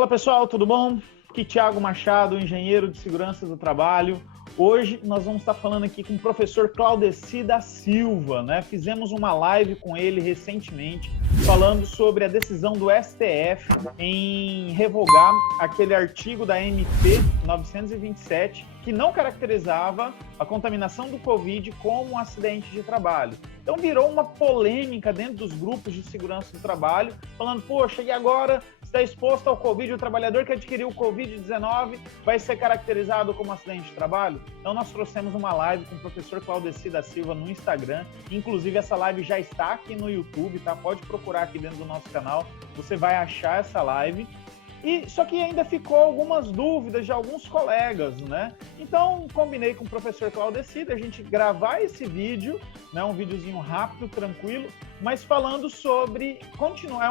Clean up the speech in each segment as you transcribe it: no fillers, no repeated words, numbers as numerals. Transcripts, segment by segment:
Fala pessoal, tudo bom? Aqui Thiago Machado, engenheiro de segurança do trabalho. Hoje nós vamos estar falando aqui com o professor Claudeci da Silva, né? Fizemos uma live com ele recentemente, falando sobre a decisão do STF em revogar aquele artigo da MP 927 que não caracterizava a contaminação do Covid como um acidente de trabalho. Então virou uma polêmica dentro dos grupos de segurança do trabalho, falando, poxa, e agora está exposto ao Covid, o trabalhador que adquiriu o Covid-19 vai ser caracterizado como acidente de trabalho? Então nós trouxemos uma live com o professor Claudeci da Silva no Instagram, inclusive essa live já está aqui no YouTube, tá? Pode procurar aqui dentro do nosso canal, você vai achar essa live. Só que ainda ficou algumas dúvidas de alguns colegas, né? Então, combinei com o professor Claudeci da gente gravar esse vídeo, né? Um videozinho rápido, tranquilo, mas falando sobre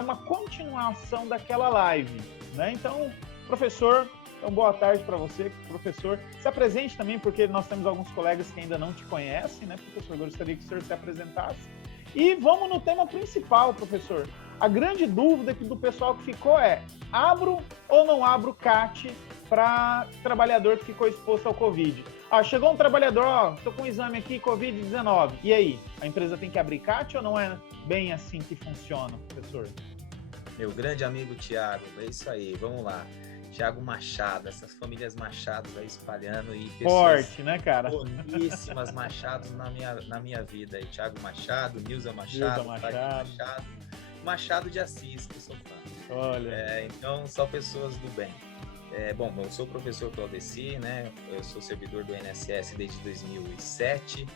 uma continuação daquela live, né? Então, professor, boa tarde para você, professor. Se apresente também, porque nós temos alguns colegas que ainda não te conhecem, né, professor? Gostaria que o senhor se apresentasse. E vamos no tema principal, professor. A grande dúvida do pessoal que ficou é: abro ou não abro CAT para trabalhador que ficou exposto ao Covid? Chegou um trabalhador, estou com um exame aqui, Covid-19. E aí? A empresa tem que abrir CAT ou não é bem assim que funciona, professor? Meu grande amigo Thiago, é isso aí, vamos lá. Thiago Machado, essas famílias Machados aí espalhando e pessoas forte, né, cara? boníssimas Machados na minha vida aí. Thiago Machado, Nilza Machado, Machado de Assis, que eu sou fã. Olha. Então, só pessoas do bem. Bom, eu sou o professor Claudeci, né? Eu sou servidor do INSS desde 2007.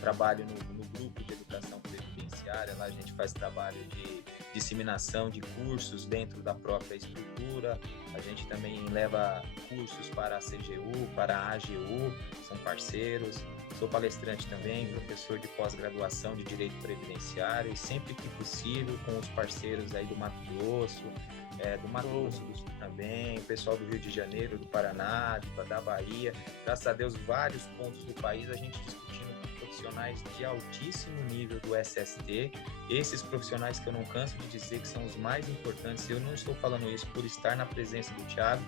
Trabalho no grupo de educação previdenciária. Lá a gente faz trabalho de disseminação de cursos dentro da própria estrutura. A gente também leva cursos para a CGU, para a AGU, são parceiros. Sou palestrante também, professor de pós-graduação de Direito Previdenciário e sempre que possível com os parceiros aí do Mato Grosso, do Mato Grosso do Sul também, o pessoal do Rio de Janeiro, do Paraná, da Bahia. Graças a Deus, vários pontos do país a gente discutindo com profissionais de altíssimo nível do SST. Esses profissionais que eu não canso de dizer que são os mais importantes. Eu não estou falando isso por estar na presença do Thiago,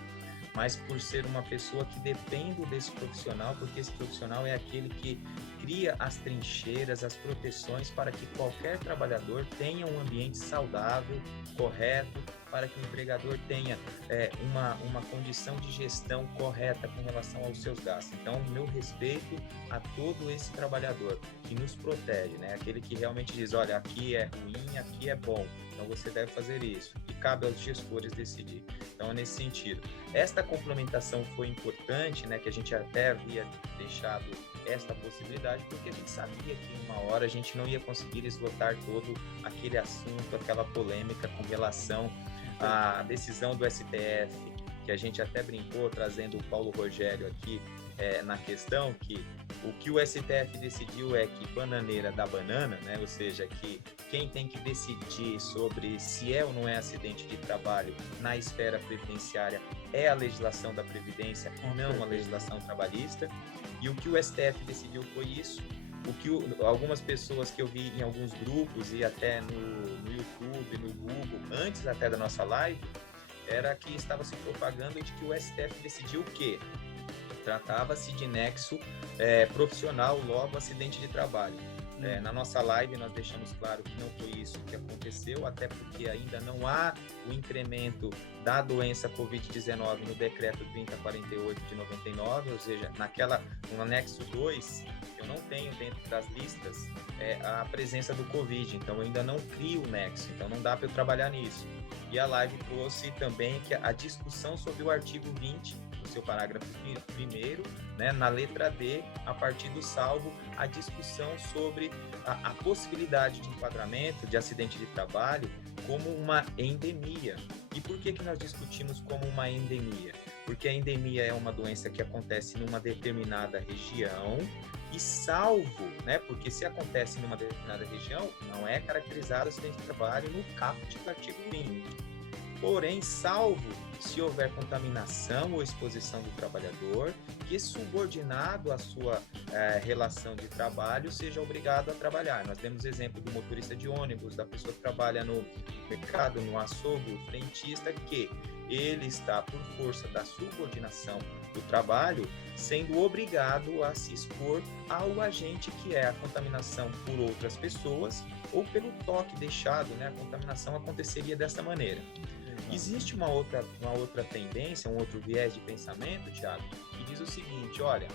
mas por ser uma pessoa que depende desse profissional, porque esse profissional é aquele que cria as trincheiras, as proteções para que qualquer trabalhador tenha um ambiente saudável, correto, para que o empregador tenha uma condição de gestão correta com relação aos seus gastos. Então, meu respeito a todo esse trabalhador que nos protege, né? Aquele que realmente diz, olha, aqui é ruim, aqui é bom, então você deve fazer isso. E cabe aos gestores decidir. Então, é nesse sentido. Esta complementação foi importante, né? Que a gente até havia deixado esta possibilidade, porque a gente sabia que em uma hora a gente não ia conseguir esgotar todo aquele assunto, aquela polêmica com relação à decisão do STF, que a gente até brincou, trazendo o Paulo Rogério aqui na questão, que o que o STF decidiu é que bananeira dá banana, né? Ou seja, que quem tem que decidir sobre se é ou não é acidente de trabalho na esfera previdenciária é a legislação da Previdência, não a legislação trabalhista. E o que o STF decidiu foi isso. O que algumas pessoas que eu vi em alguns grupos e até no YouTube, no Google, antes até da nossa live, era que estava se propagando de que o STF decidiu o quê? Tratava-se de nexo profissional, logo acidente de trabalho. Na nossa live nós deixamos claro que não foi isso que aconteceu, até porque ainda não há o incremento da doença Covid-19 no decreto 3048 de 99, ou seja, no anexo 2, eu não tenho dentro das listas a presença do Covid, então eu ainda não crio o nexo, então não dá para eu trabalhar nisso. E a live trouxe também que a discussão sobre o artigo 20, no seu parágrafo 1º, né, na letra D, a partir do salvo, a discussão sobre a possibilidade de enquadramento de acidente de trabalho como uma endemia. E por que nós discutimos como uma endemia? Porque a endemia é uma doença que acontece numa determinada região e salvo, né, porque se acontece numa determinada região, não é caracterizado acidente de trabalho no caput do artigo 20. Porém, salvo se houver contaminação ou exposição do trabalhador, que subordinado à sua relação de trabalho seja obrigado a trabalhar. Nós demos exemplo do motorista de ônibus, da pessoa que trabalha no mercado, no açougue, o frentista, que ele está, por força da subordinação do trabalho, sendo obrigado a se expor ao agente, que é a contaminação por outras pessoas ou pelo toque deixado, né? A contaminação aconteceria dessa maneira. Existe uma outra tendência, um outro viés de pensamento, Thiago, que diz o seguinte: olha,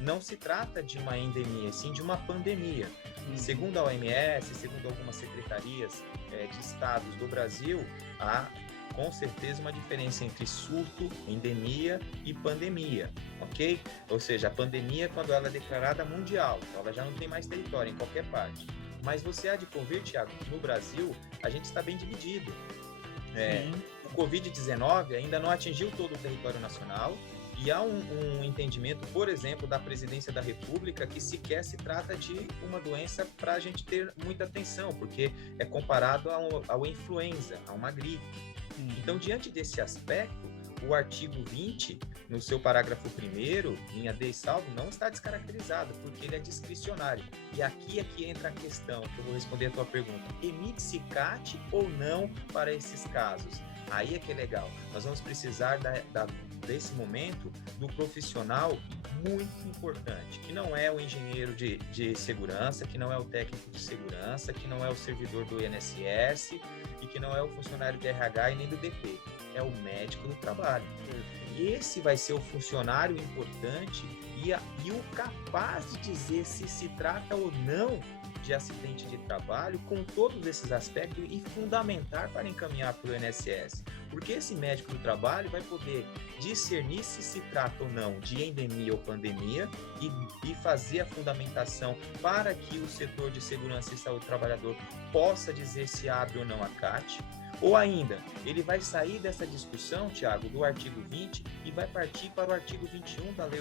não se trata de uma endemia, sim de uma pandemia. Segundo a OMS, segundo algumas secretarias de estados do Brasil, há com certeza uma diferença entre surto, endemia e pandemia, ok? Ou seja, a pandemia, quando ela é declarada mundial, ela já não tem mais território em qualquer parte. Mas você há de convir, Thiago, no Brasil, a gente está bem dividido. O Covid-19 ainda não atingiu todo o território nacional, e há um entendimento, por exemplo, da Presidência da República, que sequer se trata de uma doença para a gente ter muita atenção, porque é comparado ao influenza, a uma gripe. Então, diante desse aspecto, o artigo 20, no seu parágrafo 1º, linha D e salvo, não está descaracterizado, porque ele é discricionário. E aqui é que entra a questão, que eu vou responder a tua pergunta. Emite-se CAT ou não para esses casos? Aí é que é legal. Nós vamos precisar desse momento do profissional muito importante, que não é o engenheiro de segurança, que não é o técnico de segurança, que não é o servidor do INSS e que não é o funcionário de RH e nem do DP. É o médico do trabalho. Esse vai ser o funcionário importante e o capaz de dizer se trata ou não de acidente de trabalho, com todos esses aspectos, e fundamentar para encaminhar para o INSS. Porque esse médico do trabalho vai poder discernir se trata ou não de endemia ou pandemia e fazer a fundamentação para que o setor de segurança e saúde do trabalhador possa dizer se abre ou não a CAT. Ou ainda, ele vai sair dessa discussão, Thiago, do artigo 20 e vai partir para o artigo 21 da Lei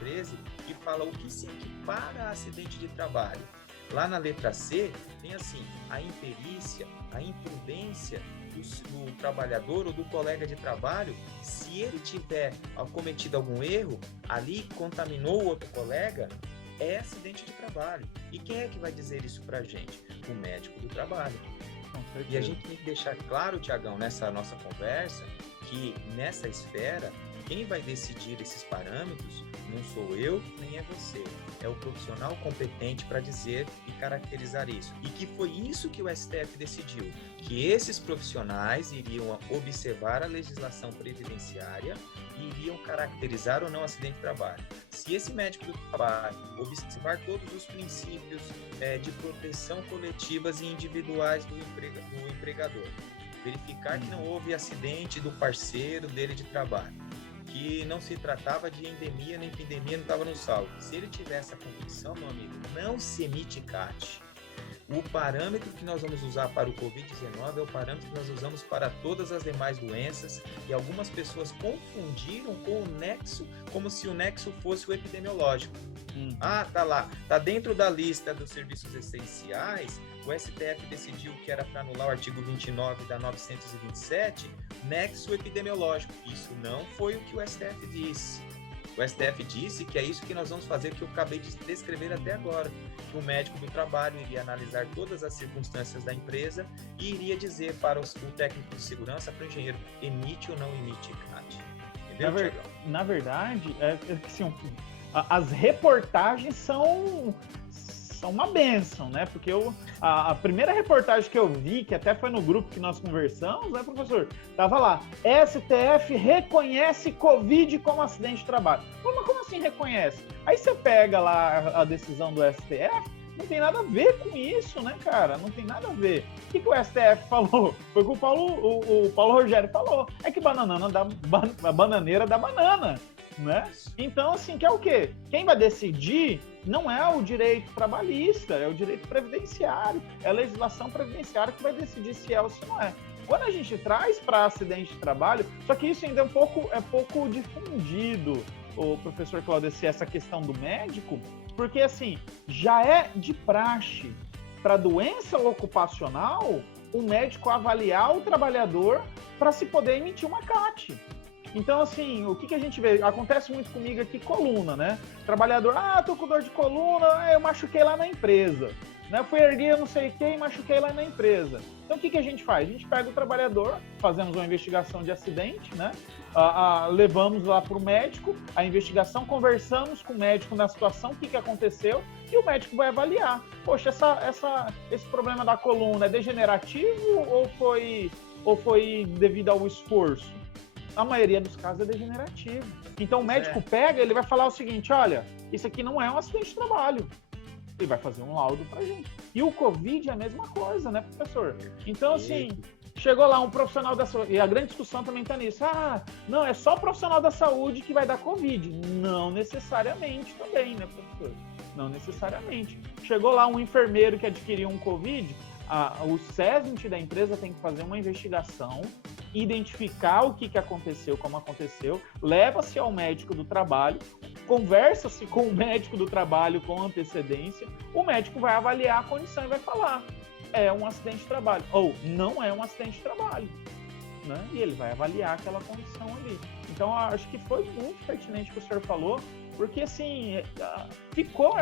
8.213, que fala o que se equipara a acidente de trabalho. Lá na letra C, tem assim, a imperícia, a imprudência do trabalhador ou do colega de trabalho, se ele tiver cometido algum erro, ali contaminou o outro colega, é acidente de trabalho. E quem é que vai dizer isso pra gente? O médico do trabalho. E a gente tem que deixar claro, Tiagão, nessa nossa conversa, que nessa esfera, quem vai decidir esses parâmetros não sou eu, nem é você. É o profissional competente para dizer e caracterizar isso. E que foi isso que o STF decidiu, que esses profissionais iriam observar a legislação previdenciária e iriam caracterizar ou não acidente de trabalho. Se esse médico do trabalho observar todos os princípios de proteção coletivas e individuais do empregador, verificar que não houve acidente do parceiro dele de trabalho, que não se tratava de endemia nem epidemia, não estava no saldo. Se ele tiver essa convicção, meu amigo, não se emite CAT. O parâmetro que nós vamos usar para o Covid-19 é o parâmetro que nós usamos para todas as demais doenças, e algumas pessoas confundiram com o nexo, como se o nexo fosse o epidemiológico. Tá lá, tá dentro da lista dos serviços essenciais, o STF decidiu que era para anular o artigo 29 da 927, nexo epidemiológico. Isso não foi o que o STF disse. O STF disse que é isso que nós vamos fazer, que eu acabei de descrever até agora. Que o médico do trabalho iria analisar todas as circunstâncias da empresa e iria dizer para o técnico de segurança, para o engenheiro, emite ou não emite CAT. Entendeu, na verdade, assim, as reportagens são uma bênção, né? Porque a primeira reportagem que eu vi, que até foi no grupo que nós conversamos, né, professor? Tava lá, STF reconhece Covid como acidente de trabalho. Mas como assim reconhece? Aí você pega lá a decisão do STF, não tem nada a ver com isso, né, cara? Não tem nada a ver. O que o STF falou? Foi o que o Paulo Rogério falou. É que a bananeira dá banana, né? Então, assim, que é o quê? Quem vai decidir não é o direito trabalhista, é o direito previdenciário, é a legislação previdenciária que vai decidir se é ou se não é. Quando a gente traz para acidente de trabalho, só que isso ainda é pouco difundido, o professor Claudeci, essa questão do médico, porque assim, já é de praxe para doença ocupacional o médico avaliar o trabalhor para se poder emitir uma CAT. Então, assim, o que a gente vê? Acontece muito comigo aqui, coluna, né? Trabalhador, tô com dor de coluna, eu machuquei lá na empresa. né? Eu fui erguer não sei quem e machuquei lá na empresa. Então, o que a gente faz? A gente pega o trabalhador, fazemos uma investigação de acidente, né? Levamos lá para o médico, a investigação, conversamos com o médico na situação, o que aconteceu, e o médico vai avaliar. Poxa, esse problema da coluna é degenerativo ou foi devido ao esforço? A maioria dos casos é degenerativo. Então, o médico pega, ele vai falar o seguinte, olha, isso aqui não é um acidente de trabalho. Ele vai fazer um laudo pra gente. E o Covid é a mesma coisa, né, professor? Então, assim, chegou lá um profissional da saúde, e a grande discussão também está nisso. Não, é só profissional da saúde que vai dar Covid. Não necessariamente também, né, professor? Não necessariamente. Chegou lá um enfermeiro que adquiriu um Covid, o SESMIT da empresa tem que fazer uma investigação, identificar o que aconteceu, como aconteceu, leva-se ao médico do trabalho, conversa-se com o médico do trabalho com antecedência, o médico vai avaliar a condição e vai falar, é um acidente de trabalho, ou não é um acidente de trabalho, né? E ele vai avaliar aquela condição ali. Então, acho que foi muito pertinente o que o senhor falou, porque, assim, ficou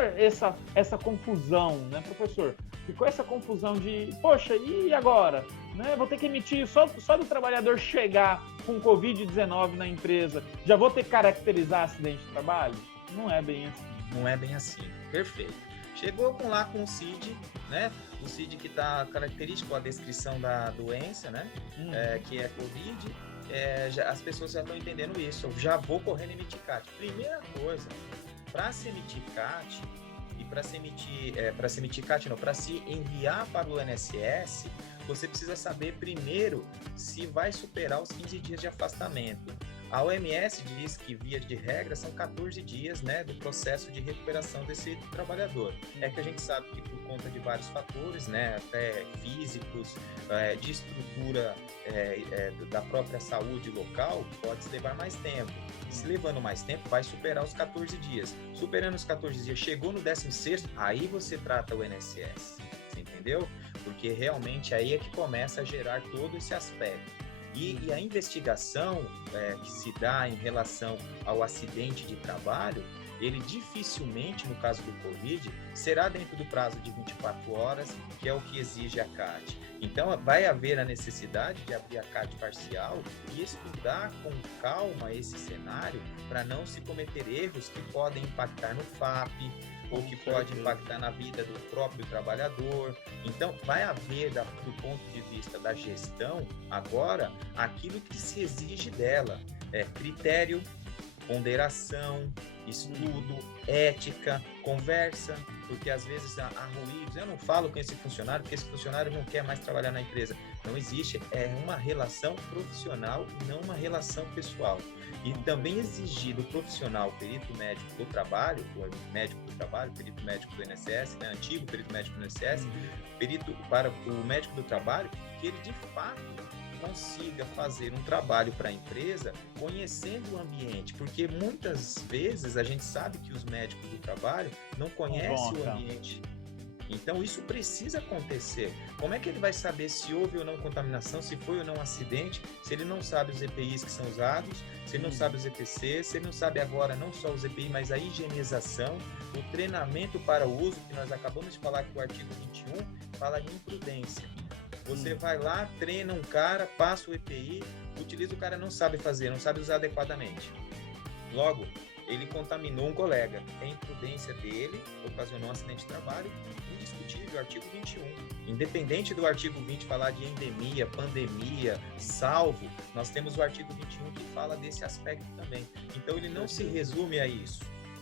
essa confusão, né, professor? Ficou essa confusão de, poxa, e agora? Né? Vou ter que emitir, só do trabalhador chegar com Covid-19 na empresa, já vou ter que caracterizar acidente de trabalho? Não é bem assim. Não é bem assim, perfeito. Chegou lá com o CID, né? O CID que está característico, a descrição da doença, né? Que é Covid. As pessoas já estão entendendo isso. Eu já vou correndo emitir CAT. Primeira coisa, para se emitir CAT e para se enviar para o INSS, você precisa saber primeiro se vai superar os 15 dias de afastamento. A OMS diz que, via de regra, são 14 dias, né, do processo de recuperação desse trabalhador. É que a gente sabe que, por conta de vários fatores, né, até físicos, de estrutura da própria saúde local, pode levar mais tempo. Se levando mais tempo, vai superar os 14 dias. Superando os 14 dias, chegou no 16º, aí você trata o INSS, você entendeu? Porque realmente aí é que começa a gerar todo esse aspecto. E a investigação que se dá em relação ao acidente de trabalho, ele dificilmente, no caso do Covid, será dentro do prazo de 24 horas, que é o que exige a CAT. Então, vai haver a necessidade de abrir a CAT parcial e estudar com calma esse cenário para não se cometer erros que podem impactar no FAP, ou que pode impactar na vida do próprio trabalhador. Então, vai haver, do ponto de vista da gestão, agora, aquilo que se exige dela. Critério, ponderação, estudo, ética, conversa, porque às vezes há ruídos. Eu não falo com esse funcionário porque esse funcionário não quer mais trabalhar na empresa. Não existe, é uma relação profissional e não uma relação pessoal. E também exigir do profissional, perito médico do trabalho, o médico do trabalho, perito médico do INSS, né, antigo perito médico do INSS, perito para o médico do trabalho, que ele de fato consiga fazer um trabalho para a empresa conhecendo o ambiente, porque muitas vezes a gente sabe que os médicos do trabalho não conhecem o ambiente. Então, isso precisa acontecer. Como é que ele vai saber se houve ou não contaminação, se foi ou não acidente, se ele não sabe os EPIs que são usados, se ele não sabe os EPCs, se ele não sabe agora não só os EPI, mas a higienização, o treinamento para o uso, que nós acabamos de falar que o artigo 21 fala em imprudência. Você vai lá, treina um cara, passa o EPI, utiliza, o cara não sabe fazer, não sabe usar adequadamente. Logo, ele contaminou um colega. É imprudência dele, ocasionou um acidente de trabalho, indiscutível, artigo 21. Independente do artigo 20 falar de endemia, pandemia, salvo, nós temos o artigo 21 que fala desse aspecto também. Então, ele não se resume a isso.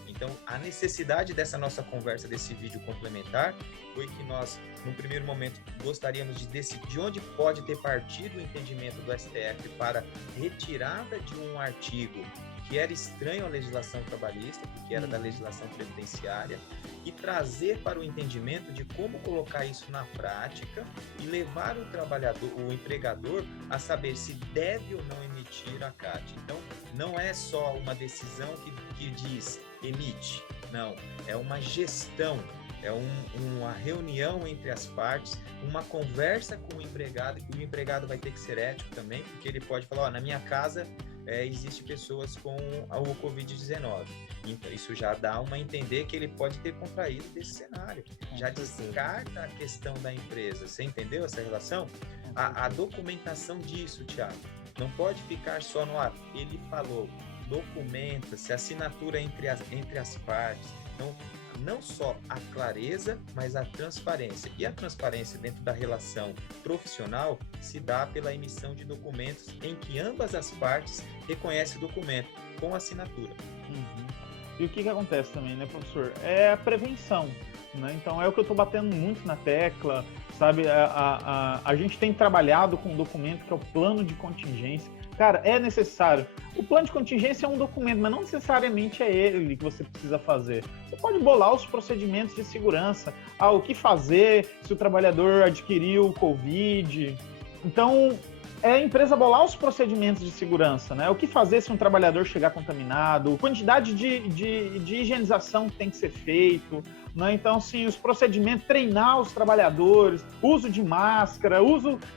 Então, a necessidade dessa nossa conversa, desse vídeo complementar, foi que nós, no primeiro momento, gostaríamos de decidir de onde pode ter partido o entendimento do STF para retirada de um artigo que era estranho à legislação trabalhista, porque era da legislação previdenciária, e trazer para o entendimento de como colocar isso na prática e levar o trabalhador, o empregador, a saber se deve ou não emitir a CAT. Então, não é só uma decisão que diz emite, não, é uma gestão, é uma reunião entre as partes, uma conversa com o empregado, e o empregado vai ter que ser ético também, porque ele pode falar, na minha casa existe pessoas com o Covid-19. Então, isso já dá a entender que ele pode ter contraído desse cenário. Já descarta a questão da empresa. Você entendeu essa relação? A documentação disso, Thiago, não pode ficar só no ar. Ele falou, documenta-se, assinatura entre as partes. Então, não só a clareza, mas a transparência. E a transparência dentro da relação profissional se dá pela emissão de documentos em que ambas as partes reconhecem o documento com assinatura. E o que acontece também, né, professor? É a prevenção, né? Então, é o que eu estou batendo muito na tecla, sabe? A gente tem trabalhado com um documento que é o plano de contingência. Cara, é necessário. O plano de contingência é um documento, mas não necessariamente é ele que você precisa fazer. Você pode bolar os procedimentos de segurança. O que fazer se o trabalhador adquiriu o Covid. Então, é a empresa bolar os procedimentos de segurança, né? O que fazer se um trabalhador chegar contaminado, quantidade de higienização que tem que ser feito, né? Então, sim, os procedimentos, treinar os trabalhadores, uso de máscara,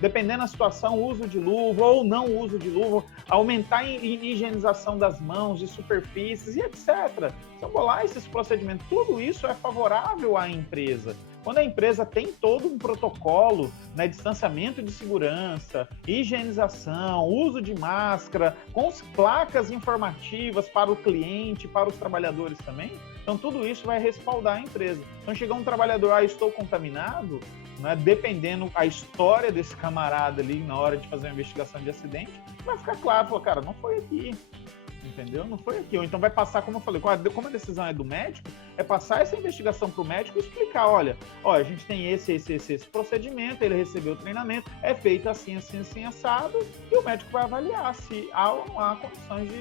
dependendo da situação, uso de luva ou não uso de luva, aumentar a higienização das mãos, de superfícies e etc. Então, bolar esses procedimentos, tudo isso é favorável à empresa. Quando a empresa tem todo um protocolo, né, distanciamento de segurança, higienização, uso de máscara, com placas informativas para o cliente, para os trabalhadores também, então tudo isso vai respaldar a empresa. Então chega um trabalhador, estou contaminado, né, dependendo a história desse camarada ali na hora de fazer uma investigação de acidente, vai ficar claro, fala, cara, não foi aqui. Entendeu? Não foi aqui. Ou então vai passar, como eu falei, como a decisão é do médico, é passar essa investigação para o médico e explicar, olha, a gente tem esse procedimento, ele recebeu o treinamento, é feito assim, assado, e o médico vai avaliar se há ou não há condições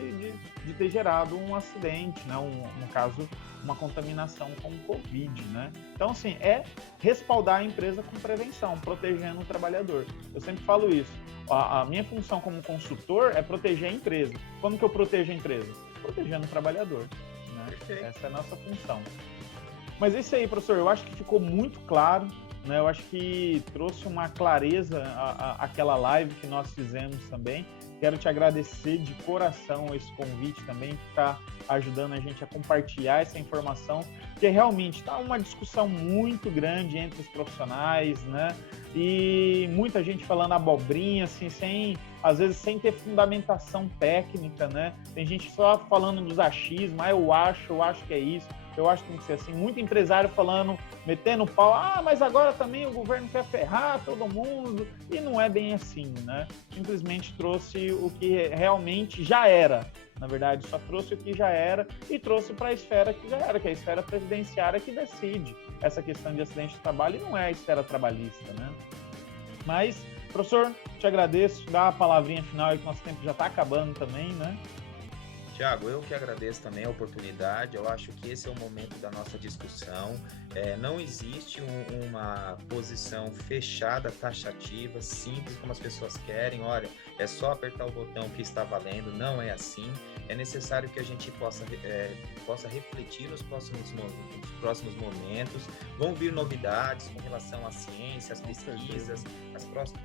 de ter gerado um acidente, né? No caso, uma contaminação com Covid, né? Então, assim, é respaldar a empresa com prevenção, protegendo o trabalhador. Eu sempre falo isso. A minha função como consultor é proteger a empresa. Como que eu protejo a empresa? Protegendo o trabalhador, né? Essa é a nossa função. Mas isso aí, professor, eu acho que ficou muito claro, né? Eu acho que trouxe uma clareza àquela live que nós fizemos também. Quero te agradecer de coração esse convite também, que está ajudando a gente a compartilhar essa informação, porque realmente está uma discussão muito grande entre os profissionais, né? E muita gente falando abobrinha, assim, às vezes sem ter fundamentação técnica, né? Tem gente só falando dos achismos, eu acho que é isso, eu acho que tem que ser assim. Muito empresário falando, metendo pau, mas agora também o governo quer ferrar todo mundo, e não é bem assim, né? Simplesmente trouxe o que realmente já era. Na verdade, só trouxe o que já era e trouxe para a esfera que já era, que é a esfera previdenciária que decide essa questão de acidente de trabalho, e não é a esfera trabalhista, né? Mas, professor, te agradeço, dá a palavrinha final aí que nosso tempo já está acabando também, né? Tiago, eu que agradeço também a oportunidade. Eu acho que esse é o momento da nossa discussão. Não existe uma posição fechada, taxativa, simples, como as pessoas querem. Olha, é só apertar o botão que está valendo. Não é assim. É necessário que a gente possa refletir nos próximos momentos. Vão vir novidades com relação à ciência, às pesquisas,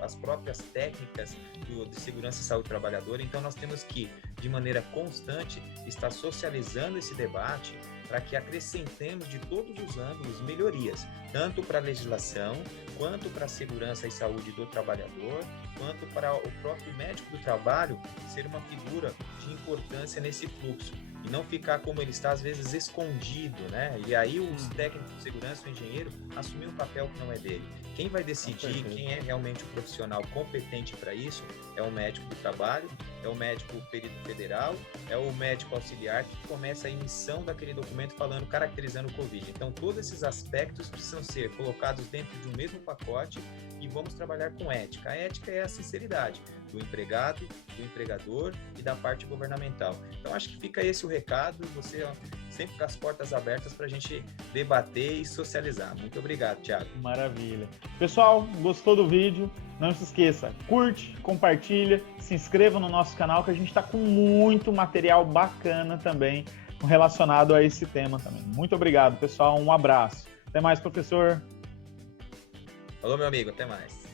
as próprias técnicas de segurança e saúde trabalhadora. Então, nós temos que, de maneira constante, estar socializando esse debate para que acrescentemos de todos os ângulos melhorias, tanto para a legislação, quanto para a segurança e saúde do trabalhador, quanto para o próprio médico do trabalho ser uma figura de importância nesse fluxo e não ficar como ele está, às vezes, escondido, né? E aí os técnicos de segurança, o engenheiro, assumir um papel que não é dele. Quem vai decidir quem é realmente o profissional competente para isso é o médico do trabalho, é o médico perito federal, é o médico auxiliar que começa a emissão daquele documento caracterizando o Covid. Então, todos esses aspectos precisam ser colocados dentro de um mesmo pacote e vamos trabalhar com ética. A ética é a sinceridade do empregado, do empregador e da parte governamental. Então, acho que fica esse o recado, você sempre com as portas abertas para a gente debater e socializar. Muito obrigado, Thiago. Maravilha. Pessoal, gostou do vídeo? Não se esqueça, curte, compartilha, se inscreva no nosso canal que a gente está com muito material bacana também relacionado a esse tema também. Muito obrigado, pessoal. Um abraço. Até mais, professor. Falou, meu amigo. Até mais.